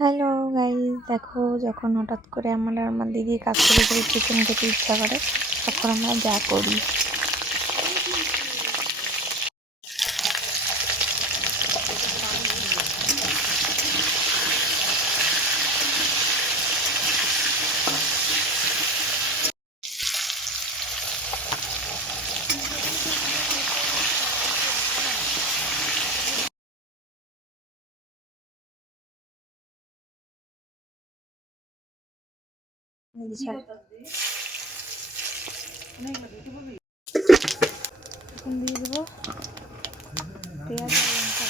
Hello guys, দেখো যখন হঠাৎ করে আমার দিদি কাজ করে করে চিকেন খেতে ইচ্ছা করে তখন আমরা যা করি। এখন দিয়ে দেবো পেঁয়াজ আর লঙ্কা।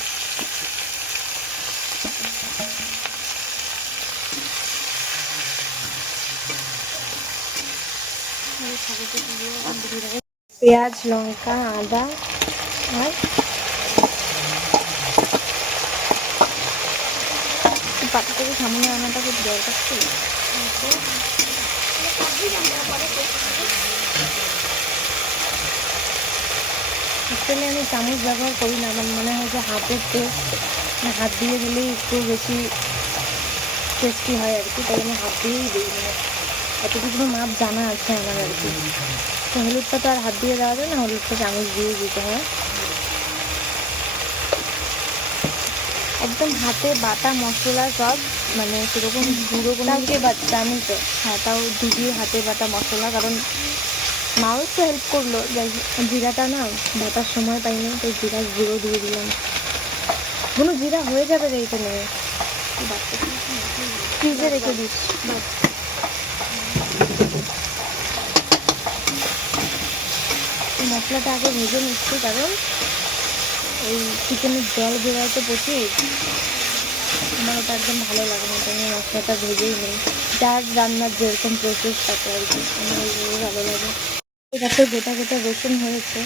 পেঁয়াজ, লঙ্কা, আদা আর পাতা থেকে সামনে আনাটা খুব দরকার ছিল। অ্যাকচুয়ালি আমি চামচ ব্যবহার করি না, আমার মনে হয় যে হাতের টেস্ট হাত দিয়ে দিলেই একটু বেশি টেস্টি হয় আর কি, তাই আমি হাত দিয়েই দিই। মানে এতটুকু মাপ জানা আছে আমার আর কি। তো হলুদটা তো আর হাত দিয়ে দেওয়া যায় না, হলুদটা চামচ দিয়েই দিতে হয়। একদম হাতে বাটা মশলা সব, মানে সেরকম গুঁড়ো কোনো কিছু বাচ্চা আমি তো। হ্যাঁ, তাও দিদির হাতে বাটা মশলা, কারণ মাও একটু হেল্প করলো। জিরাটা না বাটার সময় পাইনি, তো জিরা গুঁড়ো দিয়ে দিলাম। কোনো জিরা হয়ে যাবে রে এখানে, ফ্রিজে রেখে দিস। মশলাটা আগে ভেজে নিচ্ছি, কারণ ওই চিকেনের জল বেরোয় তো প্রচুর, আমার ওটা একদম ভালো লাগে না, তাই মশলাটা ভেজেই নেই। যার রান্নার যেরকম প্রসেস থাকে আর কি, আমার ওইভাবে ভালো লাগে। গাছে গোটা গোটা রসুন হয়েছে,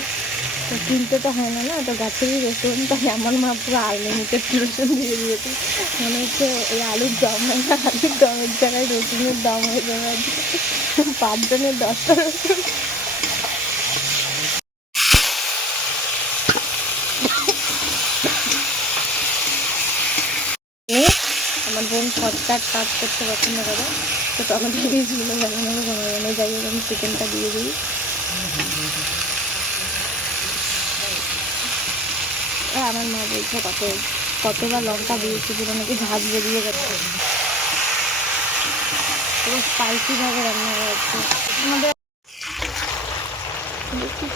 তো কিনতে তো হয় না, না তো গাছেরই রসুন, তাই আমার মা পুরো আনলিমিটেড রসুন দিয়ে দিয়েছে। মনে হচ্ছে এই আলুর দম হয় না, আলুর দমের জায়গায় রসুনের দম হয়ে যাবে। 5 জনের 10টা রসুন। আমার বোন শর্টকাট কাজ করতে পছন্দ করে, তো টমেটো পিসগুলো বানানোর সময় মানে যাই হোক আমি চিকেনটা দিয়ে দিই। আমার মা বলছে কতবার লঙ্কা দিয়েছি, পুরো নাকি ঝাঁজ বেরিয়ে গেছে। পুরো স্পাইসি ভাবে রান্না হয়েছে আমাদের। দেখি